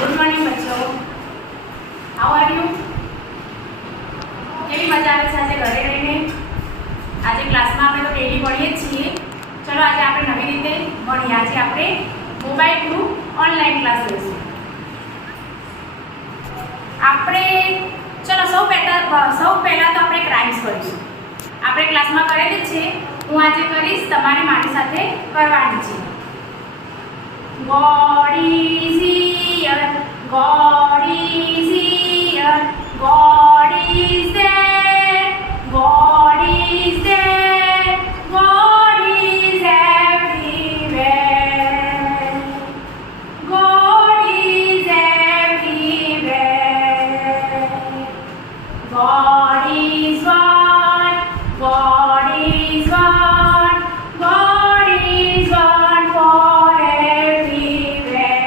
Good morning બચ્ચો, how are you? કેવી મજા આવે છે આજે ઘરે રહીને? આજે ક્લાસમાં આપણે તો ડેલી ભણીએ જ છીએ. ચલો આજે આપણે નવી રીતે ભણીએ. આજે આપણે મોબાઈલ થ્રુ ઓનલાઈન ક્લાસ લઈશું. આપણે ચલો સૌ પહેલા તો આપણે ક્રાઇમ્સ કરીશું. આપણે ક્લાસમાં કરેલી જ છે, હું આજે કરીશ, તમારે મારી સાથે કરવાની છે. God is here, God is here, God is there, God is there, God is everywhere, God is everywhere, God is one, God is one, God is one for everywhere.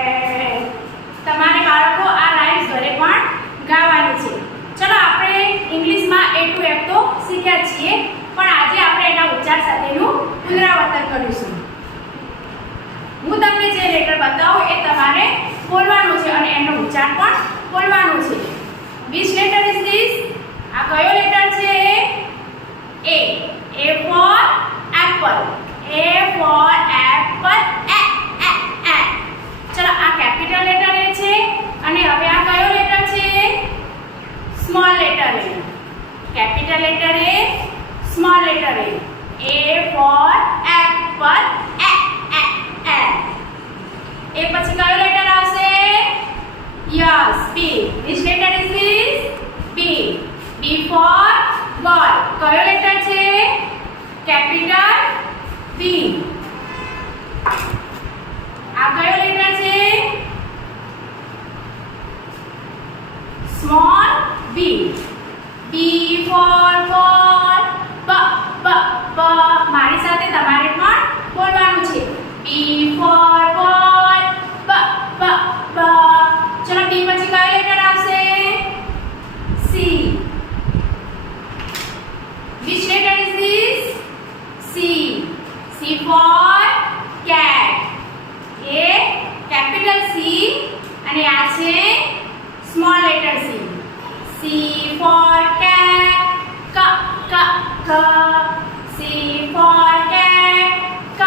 તમારે બાળકો આ રાઇમ્સ ઘરે પણ ગાવાની છે. ચલો આપણે ઇંગ્લિશમાં A to F તો શીખ્યા છીએ, પણ આજે આપણે એના ઉચ્ચાર સાથેનું પુનરાવર્તન કરીશું. હું તમને જે લેટર બતાવું એ તમારે બોલવાનું છે અને એનો ઉચ્ચાર પણ બોલવાનું છે. Which letter is this? આ કયો લેટર છે? A. A for apple. A for apple. A. ચલો આ કેપિટલ લેટર A છે અને હવે આ કયો લેટર છે? Small letter A. Capital letter A, small letter A. A for apple. A. એ પછી કયો લેટર આવશે? Yes, B. Which letter is this? B. B for ball. કયો લેટર છે? Capital B. આ કયો લેટર છે? Small b. B for ball. બ. મારી સાથે તમારે પણ બોલવાનું છે. B for ball. બ. ચલો B પછી કયો લેટર આવશે? C. Which letter is this? C. C for cat. A capital C અને આ છે small letter C. C for cat. K. C for cat. K.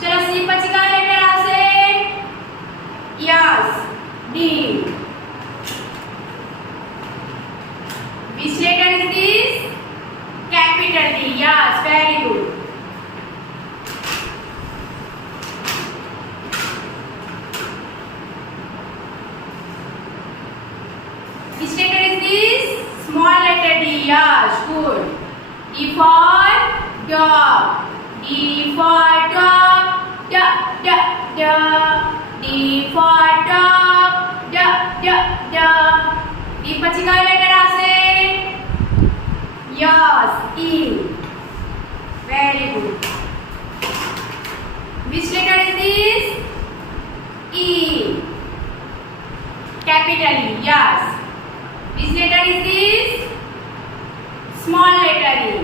ચલો C પછી કયો લેટર આવશે? Yes, D. Which letter is this? Capital D. Yes, very good. Which letter is this? Small letter D. Yes, good. D for dog. D for dog. D. D for dog. D. D પછી કયો લેટર આવશે? Yes, E. Very good. Which letter is this? E. Capital E. Yes. Which letter is this? Small letter E.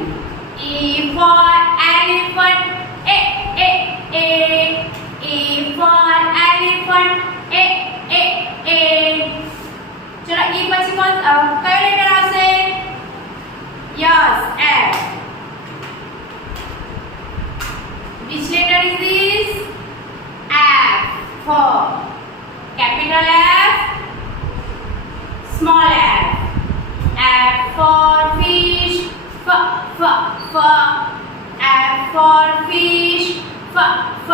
E for elephant. A. E for elephant. A. ચલો E પછી કયો લેટર આવશે? Yes, F. Which letter is this? F for capital F, small f. F for fish. F. F for fish. F.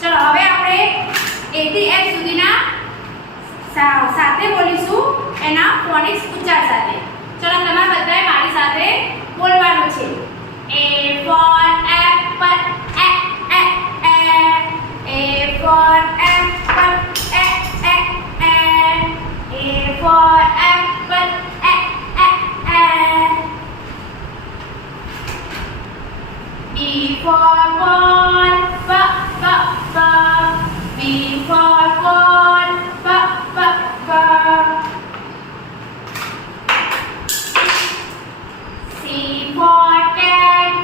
ચલો હવે આપણે A થી F સુધીના સાથે બોલીશું એના ફોનિક્સ ઉચ્ચાર સાથે. ચલો તમારે બધાએ મારી સાથે બોલવાનું છે. A for apple. A for apple. A for apple. B for ball. B for ball. C for cat.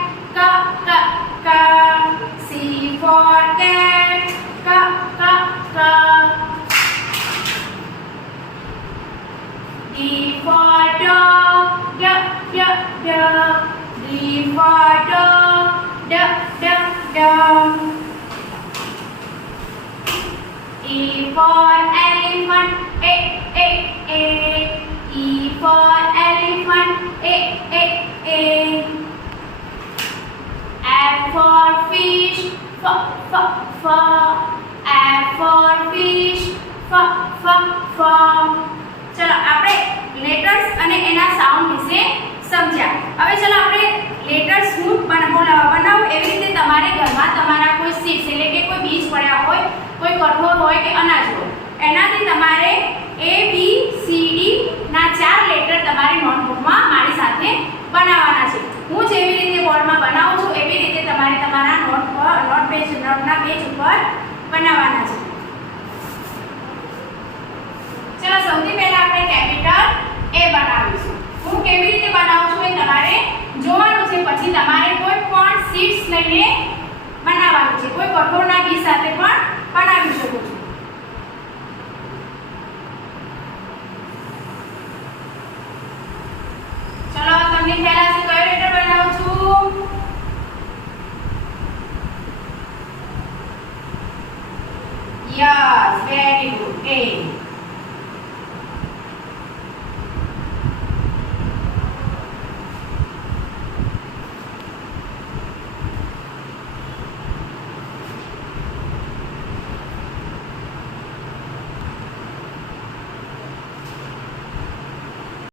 C for cat. for dog, d, d, dog. E for elephant, a, a, a. E for elephant, a, a, a. F for fish, f, f, f. F for fish, f, f, f. ચલો આપણે લેટર્સ અને એના સાઉન્ડ વિશે સમજ્યા. હવે ચલો આપણે લેટર્સ હું બનાવું એવી રીતે તમારે ઘરમાં તમારા કોઈ સીડ્સ એટલે કે કોઈ બીજ પડ્યા હોય, કોઈ કઠોળ હોય કે અનાજ હોય, એનાથી તમારે A B C D ના 4 લેટર તમારી નોટબુકમાં મારી સાથે બનાવવાના છે. હું જેવી રીતે બોર્ડમાં બનાવું છું એવી રીતે તમારે તમારા નોટના પેજ ઉપર બનાવવાના છે. ચલો સૌથી પહેલા આપણે કેપિટલ A બનાવીશું. હું કેવી રીતે બનાવું છું એ તમારે જોવાનું છે. પછી તમારે કોઈ પણ સીડ્સ લઈને બનાવવાનું છે. કોઈ કઠોળના બીજ સાથે પણ બનાવી શકો છો. ચલો તમને ખ્યાલ હશે કયો લેટર બનાવું છું. Yes, very good. A.